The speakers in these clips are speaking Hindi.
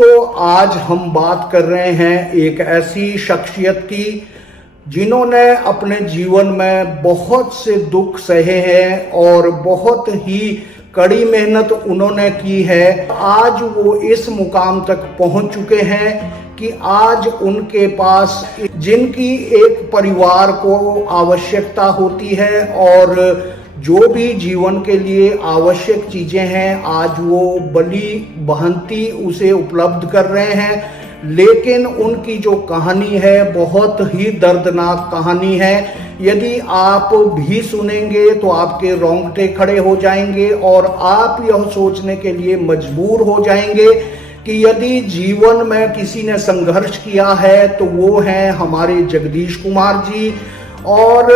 दोस्तों, आज हम बात कर रहे हैं एक ऐसी शख्सियत की जिन्होंने अपने जीवन में बहुत से दुख सहे हैं और बहुत ही कड़ी मेहनत उन्होंने की है। आज वो इस मुकाम तक पहुंच चुके हैं कि आज उनके पास जिनकी एक परिवार को आवश्यकता होती है और जो भी जीवन के लिए आवश्यक चीजें हैं आज वो बली बहंती उसे उपलब्ध कर रहे हैं। लेकिन उनकी जो कहानी है बहुत ही दर्दनाक कहानी है। यदि आप भी सुनेंगे तो आपके रोंगटे खड़े हो जाएंगे और आप यह सोचने के लिए मजबूर हो जाएंगे कि यदि जीवन में किसी ने संघर्ष किया है तो वो हैं हमारे जगदीश कुमार जी। और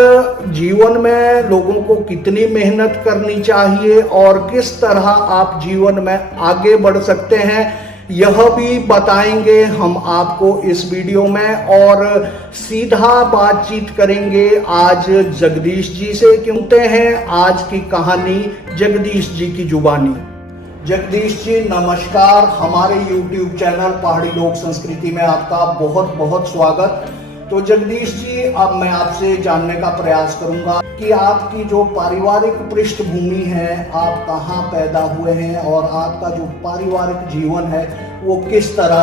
जीवन में लोगों को कितनी मेहनत करनी चाहिए और किस तरह आप जीवन में आगे बढ़ सकते हैं यह भी बताएंगे हम आपको इस वीडियो में। और सीधा बातचीत करेंगे आज जगदीश जी से। सुनते हैं आज की कहानी जगदीश जी की जुबानी। जगदीश जी नमस्कार, हमारे YouTube चैनल पहाड़ी लोक संस्कृति में आपका बहुत बहुत स्वागत। तो जगदीश जी, अब मैं आपसे जानने का प्रयास करूंगा कि आपकी जो पारिवारिक पृष्ठभूमि है, आप कहाँ पैदा हुए हैं और आपका जो पारिवारिक जीवन है वो किस तरह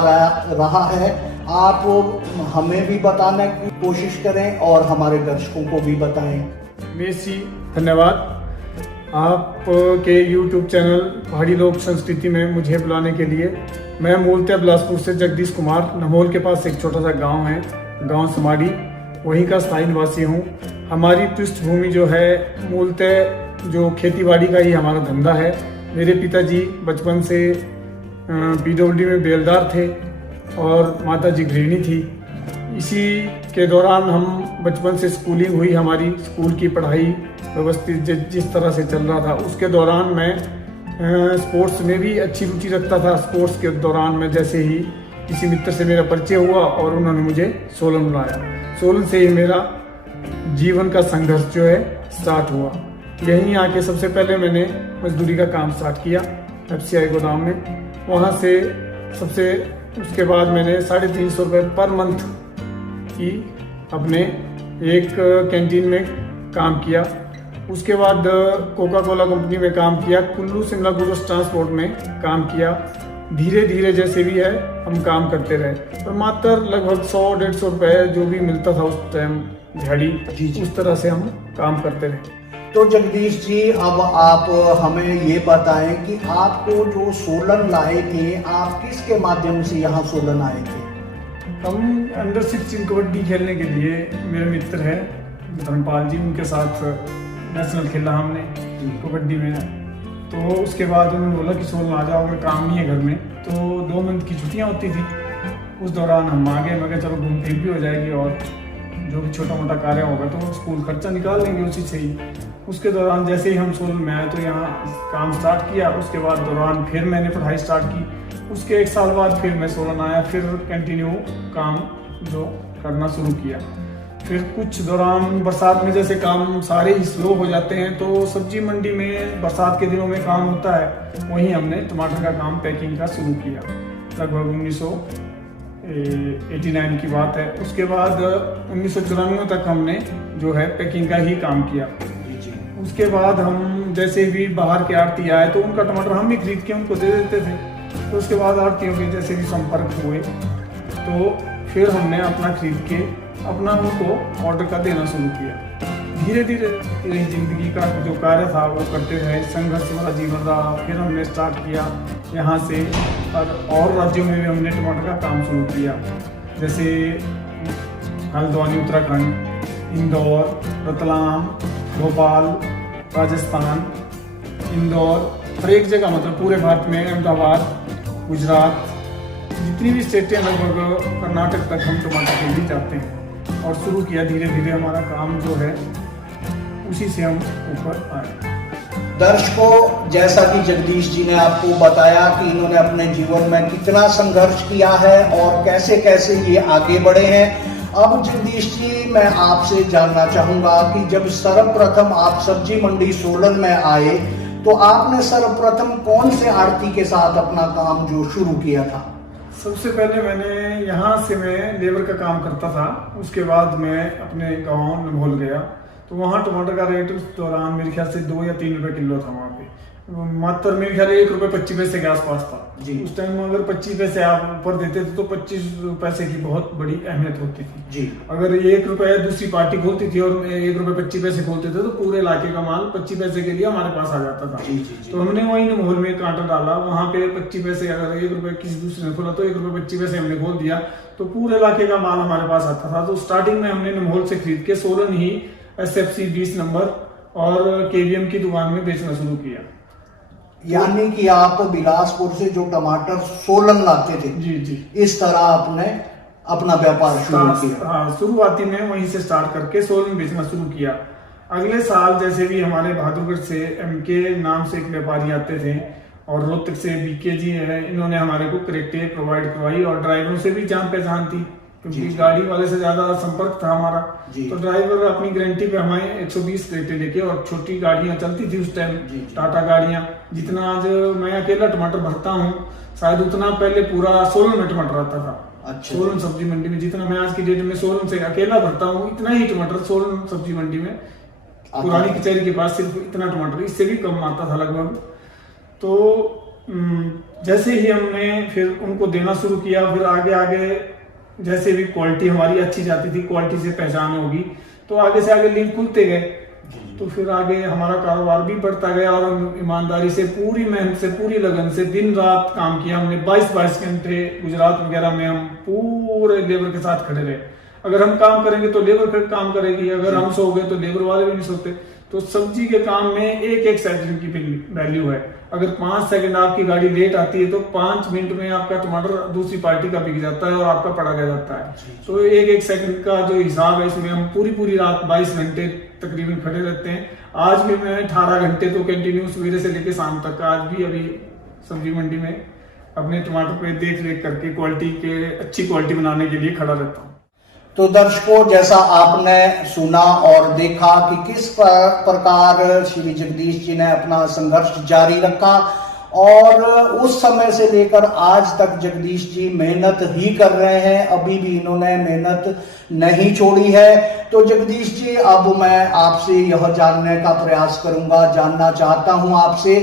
रहा है, आप हमें भी बताने की कोशिश करें और हमारे दर्शकों को भी बताएं। मेसी धन्यवाद आपके YouTube चैनल पहाड़ी लोक संस्कृति में मुझे बुलाने के लिए। मैं मूलतः बिलासपुर से जगदीश कुमार, नमोल के पास एक छोटा सा गांव है, गांव समाड़ी, वहीं का स्थायी निवासी हूँ। हमारी पृष्ठभूमि जो है मूलतः जो खेतीबाड़ी का ही हमारा धंधा है। मेरे पिताजी बचपन से BWD में बेलदार थे और माताजी गृहिणी थी। इसी के दौरान हम बचपन से स्कूलिंग हुई, हमारी स्कूल की पढ़ाई व्यवस्थित जिस तरह से चल रहा था उसके दौरान मैं स्पोर्ट्स में भी अच्छी रुचि रखता था। स्पोर्ट्स के दौरान मैं जैसे ही किसी मित्र से मेरा परिचय हुआ और उन्होंने मुझे सोलन बुलाया। सोलन से ही मेरा जीवन का संघर्ष जो है स्टार्ट हुआ। यहीं आके सबसे पहले मैंने मजदूरी का काम स्टार्ट किया FCI गोदाम में। वहाँ से उसके बाद मैंने 350 रुपये पर मंथ की अपने एक कैंटीन में काम किया। उसके बाद कोका कोला कंपनी में काम किया, कुल्लू शिमला गुड्स ट्रांसपोर्ट में काम किया। धीरे धीरे जैसे भी है हम काम करते रहे और मात्र लगभग 100-150 रुपये जो भी मिलता था उस टाइम दिहाड़ी, उस तरह से हम काम करते रहे। तो जगदीश जी, अब आप हमें ये बताएं कि आपको जो सोलन लाए थे, आप किसके माध्यम से यहाँ सोलन आए थे? हम अंडर 16 कबड्डी खेलने के लिए, मेरे मित्र हैं धर्मपाल जी, उनके साथ नेशनल खेला हमने कबड्डी में। तो उसके बाद उन्होंने बोला कि सोलन आ जाओ, अगर काम नहीं है घर में। तो 2 मंथ की छुट्टियां होती थी, उस दौरान हम आ गए। मैं कहा चलो घूम फिर भी हो जाएगी और जो भी छोटा मोटा कार्य होगा तो स्कूल खर्चा निकाल लेंगे उसी से ही। उसके दौरान जैसे ही हम सोलन में आए तो यहाँ काम स्टार्ट किया। उसके बाद दौरान फिर मैंने पढ़ाई स्टार्ट की। उसके 1 साल बाद फिर मैं सोलन आया, फिर कंटिन्यू काम जो करना शुरू किया। फिर कुछ दौरान बरसात में जैसे काम सारे ही स्लो हो जाते हैं तो सब्जी मंडी में बरसात के दिनों में काम होता है, वहीं हमने टमाटर का काम पैकिंग का शुरू किया। लगभग 1989 की बात है। उसके बाद 1994 तक हमने जो है पैकिंग का ही काम किया। उसके बाद हम जैसे भी बाहर के आड़ती आए तो उनका टमाटर हम ही खरीद के उनको दे देते थे। तो उसके बाद आड़तियों के जैसे भी संपर्क हुए तो फिर हमने अपना खरीद के अपना उनको ऑर्डर का देना शुरू किया। धीरे धीरे जिंदगी का जो कार्य था वो करते रहे, संघर्ष वाला जीवन रहा। फिर हमने स्टार्ट किया यहाँ से और राज्यों में भी हमने टमाटर का काम शुरू किया, जैसे हल्द्वानी उत्तराखंड, इंदौर, रतलाम, भोपाल, राजस्थान, इंदौर, हर एक जगह, मतलब पूरे भारत में, अहमदाबाद, गुजरात, जितनी भी स्टेटें लगभग कर्नाटक तक हम टमाटर के लिए जाते हैं और शुरू किया। धीरे धीरे हमारा काम जो है उसी से हम ऊपर आए। दर्शकों, जैसा कि जगदीश जी ने आपको बताया कि इन्होंने अपने जीवन में कितना संघर्ष किया है और कैसे कैसे ये आगे बढ़े हैं। अब जगदीश जी, मैं आपसे जानना चाहूंगा कि जब सर्वप्रथम आप सब्जी मंडी सोलन में आए तो आपने सर्वप्रथम कौन से आड़ती के साथ अपना काम जो शुरू किया था? सबसे पहले मैंने यहाँ से मैं लेबर का काम करता था, उसके बाद मैं अपने गांव नमोल गया, तो वहाँ टमाटर का रेट उस दौरान मेरे ख्याल से 2 या 3 रुपए किलो था वहाँ पे, मात्र मेरे ख्याल 1 रुपए 25 पैसे के आसपास था जी। उस टाइम अगर 25 पैसे आप ऊपर देते थे तो 25 पैसे की बहुत बड़ी अहमियत होती थी जी। अगर 1 रुपए दूसरी पार्टी खोलती थी और 1 रुपए 25 पैसे खोलते थे तो पूरे इलाके का माल 25 पैसे के लिए हमारे पास आ जाता था। जी जी जी। तो हमने वही नमोल में कांटा डाला, वहां पे 25 पैसे, अगर 1 रुपए किसी दूसरे ने खोला तो 1 रुपए 25 पैसे हमने खोल दिया, तो पूरे इलाके का माल हमारे पास आता था। तो स्टार्टिंग में हमने नमोल से खरीद के सोलन ही SFC 20 नंबर और KVM की दुकान में बेचना शुरू किया। यानी कि आप बिलासपुर से जो टमाटर सोलन लाते थे, जी जी, इस तरह आपने अपना व्यापार शुरू किया। हाँ, शुरुआती में वहीं से स्टार्ट करके सोलन बेचना शुरू किया। अगले साल जैसे भी हमारे बहादुरगढ़ से MK नाम से एक व्यापारी आते थे और रोहतक से BK जी है, इन्होंने हमारे को क्रेटे प्रोवाइड करवाई और ड्राइवरों से भी जान पहचान थी क्योंकि गाड़ी वाले से ज्यादा संपर्क था हमारा। तो ड्राइवर अपनी गारंटी पे हमें 120 क्रेटे लेके, और छोटी गाड़ियां चलती थी उस टाइम, टाटा गाड़ियां, जितना आज मैं अकेला टमाटर भरता हूँ शायद उतना पहले पूरा सोलन में टमाटर आता था। अच्छा। सोलन सब्जी मंडी में जितना मैं आज की डेट में सोलन से अकेला भरता हूँ, इतना ही टमाटर सोलन सब्जी मंडी में पुरानी कचहरी के पास सिर्फ इतना टमाटर, इससे भी कम आता था लगभग। तो जैसे ही हमने फिर उनको देना शुरू किया, फिर आगे आगे जैसे भी क्वालिटी हमारी अच्छी जाती थी, क्वालिटी से पहचान होगी, तो आगे से आगे लिंक खुलते गए। तो फिर आगे हमारा कारोबार भी बढ़ता गया और हम ईमानदारी से, पूरी मेहनत से, पूरी लगन से दिन रात काम किया हमने। 22-22 घंटे गुजरात वगैरह में हम पूरे लेबर के साथ खड़े रहे। अगर हम काम करेंगे तो लेबर काम करेगी, अगर हम सो गए तो लेबर वाले भी नहीं सोते। तो सब्जी के काम में एक सेकंड की वैल्यू है। अगर 5 सेकंड आपकी गाड़ी लेट आती है तो 5 मिनट में आपका टमाटर दूसरी पार्टी का बिक जाता है और आपका पड़ा रह जाता है। तो एक सेकंड का जो हिसाब है, इसमें हम पूरी रात 22 घंटे तकरीबन खड़े रहते हैं। आज भी मैं 18 घंटे तो कंटिन्यू सवेरे से लेकर शाम तक, आज भी अभी सब्जी मंडी में अपने टमाटर पे देख रेख करके क्वालिटी के अच्छी क्वालिटी बनाने के लिए खड़ा रहता हूँ। तो दर्शकों, जैसा आपने सुना और देखा कि किस प्रकार श्री जगदीश जी ने अपना संघर्ष जारी रखा और उस समय से लेकर आज तक जगदीश जी मेहनत ही कर रहे हैं, अभी भी इन्होंने मेहनत नहीं छोड़ी है। तो जगदीश जी, अब मैं आपसे यह जानने का प्रयास करूंगा, जानना चाहता हूं आपसे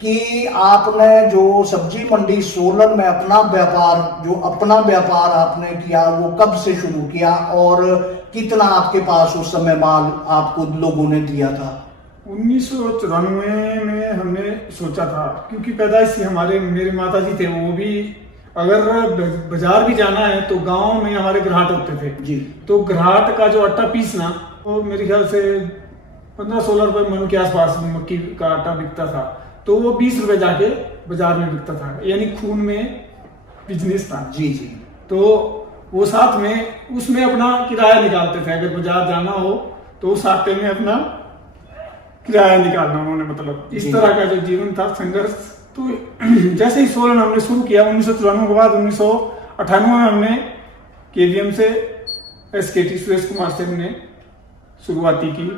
कि आपने जो सब्जी मंडी सोलन में अपना व्यापार आपने किया, वो कब से शुरू किया और कितना आपके पास उस समय माल आपको लोगों ने दिया था? 1994 में हमने सोचा था, क्योंकि पैदाइश मेरे माता जी थे, वो भी अगर बाजार भी जाना है तो गांव में हमारे घराट होते थे जी। तो घराट का जो आटा पीसना, वो मेरे ख्याल से 15-16 रुपए मन के आसपास मक्की का आटा बिकता था, तो वो 20 रुपए जाके बाजार में बिकता था, यानी खून में बिजनेस था जी जी। तो वो साथ में उसमें अपना किराया निकालते थे, अगर बाजार जाना हो तो उस आटे में अपना किराया निकालना उन्होंने, मतलब इस तरह का जो जीवन था, संघर्ष। तो जैसे ही सोलन हमने शुरू किया 1994 के बाद 1998 में हमने KVM से SKT सुरेश कुमार से हमने शुरुआती की।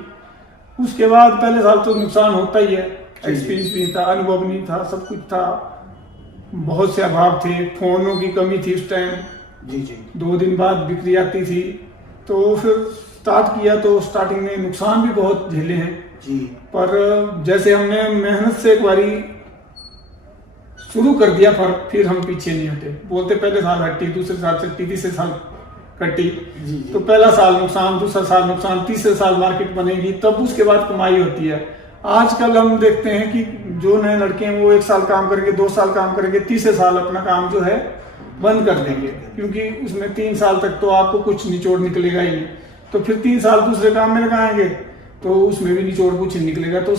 उसके बाद पहले साल तो नुकसान होता ही है, एक्सपीरियंस भी था, अनुभव नहीं था, सब कुछ था, बहुत से अभाव थे, फोनों की कमी थी उस टाइम जी जी। 2 दिन बाद बिक्री आती थी। तो फिर स्टार्ट किया तो स्टार्टिंग में नुकसान भी बहुत झेले हैं जी। पर जैसे हमने मेहनत से एक बारी शुरू कर दिया, फिर हम पीछे नहीं हटे। बोलते पहले साल हट्टी, दूसरे साल चट्टी, तीसरे साल कट्टी। तो पहला साल नुकसान, दूसरा साल नुकसान, तीसरे साल मार्केट बनेगी, तब उसके बाद कमाई होती है। आजकल हम देखते हैं कि जो नए लड़के हैं वो 1 साल काम करेंगे, 2 साल काम करेंगे, तीसरे साल अपना काम जो है बंद कर देंगे, क्योंकि उसमें 3 साल तक तो आपको कुछ निचोड़ निकलेगा ही नहीं। तो फिर 3 साल दूसरे काम में लगाएंगे तो उसमें भी निचोड़ कुछ निकलेगा। तो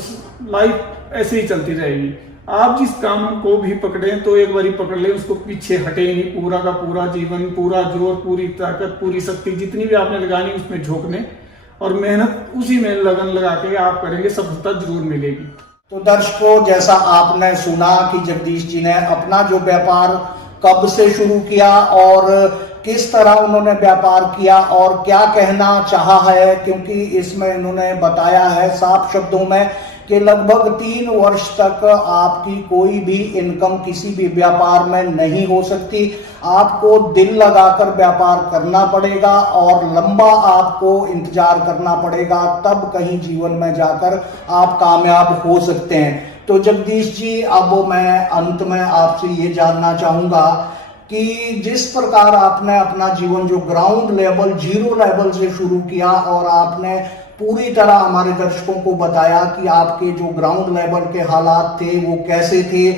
लाइफ ऐसे ही चलती रहेगी। आप जिस काम को भी पकड़े तो एक बारी पकड़ ले, उसको पीछे हटे नहीं, पूरा का पूरा जीवन, पूरा जोर, पूरी ताकत, पूरी शक्ति जितनी भी आपने लगानी उसमें झोंकने और मेहनत उसी में लगन लगा के आप करेंगे, सफलता जरूर मिलेगी। तो दर्शकों, जैसा आपने सुना कि जगदीश जी ने अपना जो व्यापार कब से शुरू किया और किस तरह उन्होंने व्यापार किया और क्या कहना चाहा है, क्योंकि इसमें इन्होंने बताया है साफ शब्दों में कि लगभग 3 वर्ष तक आपकी कोई भी इनकम किसी भी व्यापार में नहीं हो सकती। आपको दिल लगाकर व्यापार करना पड़ेगा और लंबा आपको इंतजार करना पड़ेगा, तब कहीं जीवन में जाकर आप कामयाब हो सकते हैं। तो जगदीश जी, अब मैं अंत में आपसे ये जानना चाहूंगा कि जिस प्रकार आपने अपना जीवन जो ग्राउंड लेवल, जीरो लेवल से शुरू किया और आपने पूरी तरह हमारे दर्शकों को बताया कि आपके जो ग्राउंड लेवल के हालात थे वो कैसे थे,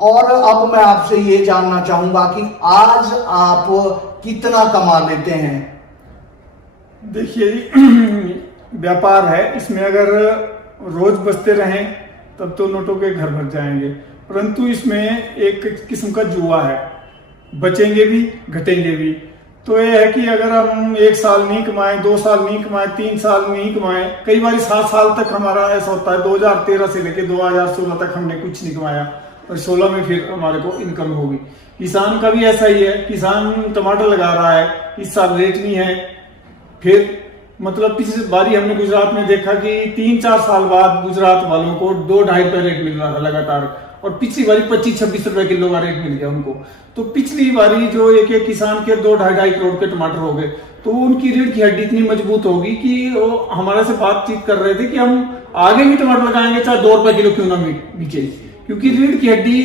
और अब मैं आपसे ये जानना चाहूंगा कि आज आप कितना कमा लेते हैं। देखिए, व्यापार है, इसमें अगर रोज बचते रहें तब तो नोटों के घर भर जाएंगे, परंतु इसमें एक किस्म का जुआ है, बचेंगे भी घटेंगे भी। तो यह है कि अगर हम 1 साल नहीं कमाए, 2 साल नहीं कमाए, 3 साल नहीं कमाए, कई बार 7 साल तक हमारा ऐसा होता है। 2013 से लेकर 2016 तक हमने कुछ नहीं कमाया और 16 में फिर हमारे को इनकम होगी। किसान का भी ऐसा ही है, किसान टमाटर लगा रहा है, इस साल रेट नहीं है, फिर मतलब पिछली बारी हमने गुजरात में देखा कि 3-4 साल बाद गुजरात वालों को 2-2.5 रुपए रेट मिल रहा था लगातार, और पिछली बारी 25-26 रुपए किलो का रेट मिल गया उनको। तो पिछली बारी जो एक किसान के 2-2.5 करोड़ के टमाटर हो गए, तो उनकी रीढ़ की हड्डी इतनी मजबूत होगी कि वो हमारे से बातचीत कर रहे थे कि हम आगे भी टमाटर लगाएंगे चाहे 2 रुपए किलो क्यों ना बिके, क्योंकि रीढ़ की हड्डी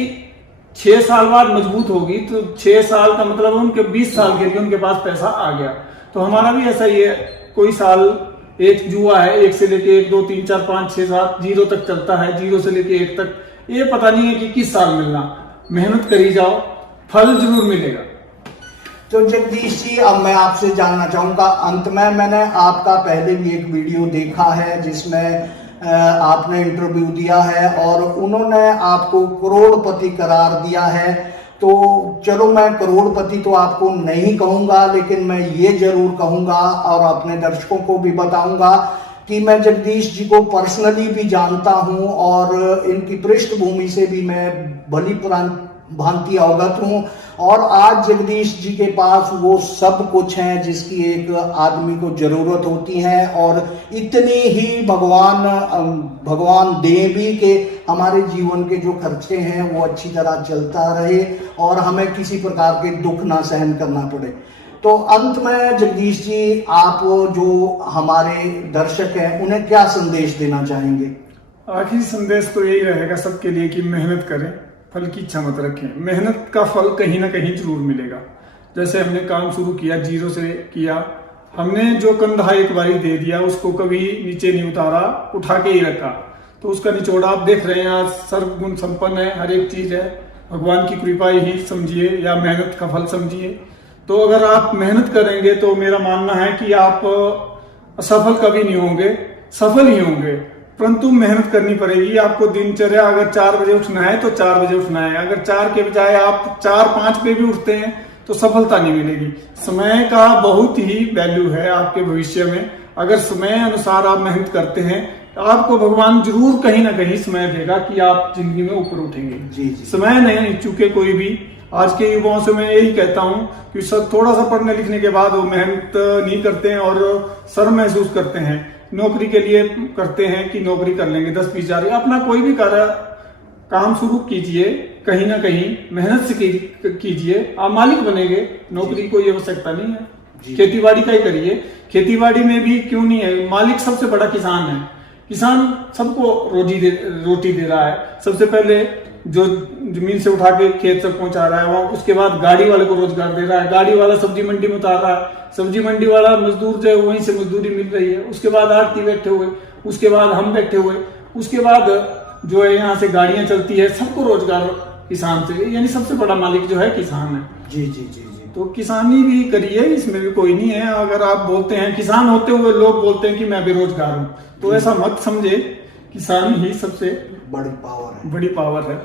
6 साल बाद मजबूत होगी। तो 6 साल का मतलब उनके 20 साल के लिए उनके पास पैसा आ गया। तो हमारा भी ऐसा ही है, कोई साल एक जुआ है, 1 से लेके 1, 2, 3, 4, 5, 6, 7 जीरो तक चलता है, 0 से लेके 1 तक। ये पता नहीं है कि किस साल मिलना, मेहनत करी जाओ, फल जरूर मिलेगा। तो जगदीश जी, अब मैं आपसे जानना चाहूंगा अंत में, मैंने आपका पहले भी एक वीडियो देखा है जिसमें आपने इंटरव्यू दिया है और उन्होंने आपको करोड़पति करार दिया है। तो चलो, मैं करोड़पति तो आपको नहीं कहूंगा, लेकिन मैं ये जरूर कहूंगा और अपने दर्शकों को भी बताऊंगा कि मैं जगदीश जी को पर्सनली भी जानता हूं और इनकी पृष्ठभूमि से भी मैं भली भांति अवगत हूं। और आज जगदीश जी के पास वो सब कुछ है जिसकी एक आदमी को जरूरत होती है, और इतनी ही भगवान दे भी कि हमारे जीवन के जो खर्चे हैं वो अच्छी तरह चलता रहे और हमें किसी प्रकार के दुख ना सहन करना पड़े। तो अंत में जगदीश जी, आप जो हमारे दर्शक हैं उन्हें क्या संदेश देना चाहेंगे? आखिरी संदेश तो यही रहेगा सबके लिए कि मेहनत करें, फल की इच्छा मत रखें। मेहनत का फल कहीं ना कहीं जरूर मिलेगा। जैसे हमने काम शुरू किया, 0 से किया, हमने जो कंधा एक बारी दे दिया उसको कभी नीचे नहीं उतारा, उठा के ही रखा, तो उसका निचोड़ा आप देख रहे हैं। आज सर्वगुण संपन्न है, हर एक चीज है, भगवान की कृपा ही समझिए या मेहनत का फल समझिए। तो अगर आप मेहनत करेंगे तो मेरा मानना है कि आप असफल कभी नहीं होंगे, सफल ही होंगे। परंतु मेहनत करनी पड़ेगी आपको। दिनचर्या अगर 4 बजे उठना है तो 4 बजे उठना है। अगर 4 के बजाय आप 4-5 पे भी उठते हैं तो सफलता नहीं मिलेगी। समय का बहुत ही वैल्यू है आपके भविष्य में। अगर समय अनुसार आप मेहनत करते हैं तो आपको भगवान जरूर कहीं ना कहीं समय देगा कि आप जिंदगी में ऊपर उठेंगे। जी। समय नहीं चूके कोई भी। आज के युवाओं से मैं यही कहता हूं कि सब थोड़ा सा पढ़ने लिखने के बाद वो मेहनत नहीं करते हैं और शर्म महसूस करते हैं। नौकरी के लिए करते हैं कि नौकरी कर लेंगे 10-20 हजार। अपना कोई भी काम शुरू कीजिए, कहीं ना कहीं मेहनत से कीजिए, आप मालिक बनेंगे। नौकरी कोई आवश्यकता नहीं है। खेतीबाड़ी का ही करिए। खेतीबाड़ी में भी क्यों नहीं है, मालिक सबसे बड़ा किसान है। किसान सबको रोटी दे रहा है। सबसे पहले जो जमीन से उठा के खेत तक पहुंचा रहा है वहां, उसके बाद गाड़ी वाले को रोजगार दे रहा है, गाड़ी वाला सब्जी मंडी में उतार रहा है, सब्जी मंडी वाला मजदूर जो है वहीं से मजदूरी मिल रही है, उसके बाद आड़ती बैठे हुए, उसके बाद हम बैठे हुए, उसके बाद जो है यहाँ से गाड़ियां चलती है, सबको रोजगार किसान से, यानी सबसे बड़ा मालिक जो है किसान है। जी जी जी जी। तो किसानी भी करिए, इसमें भी कोई नहीं है। अगर आप बोलते हैं किसान होते हुए लोग बोलते हैं कि मैं बेरोजगार हूँ, तो ऐसा मत समझे। किसान ही सबसे बड़ी पावर है।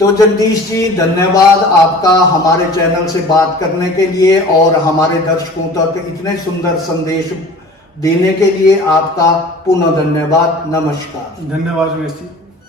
तो जगदीश जी, धन्यवाद आपका हमारे चैनल से बात करने के लिए और हमारे दर्शकों तक इतने सुंदर संदेश देने के लिए आपका पुनः धन्यवाद। नमस्कार। धन्यवाद रमेश जी।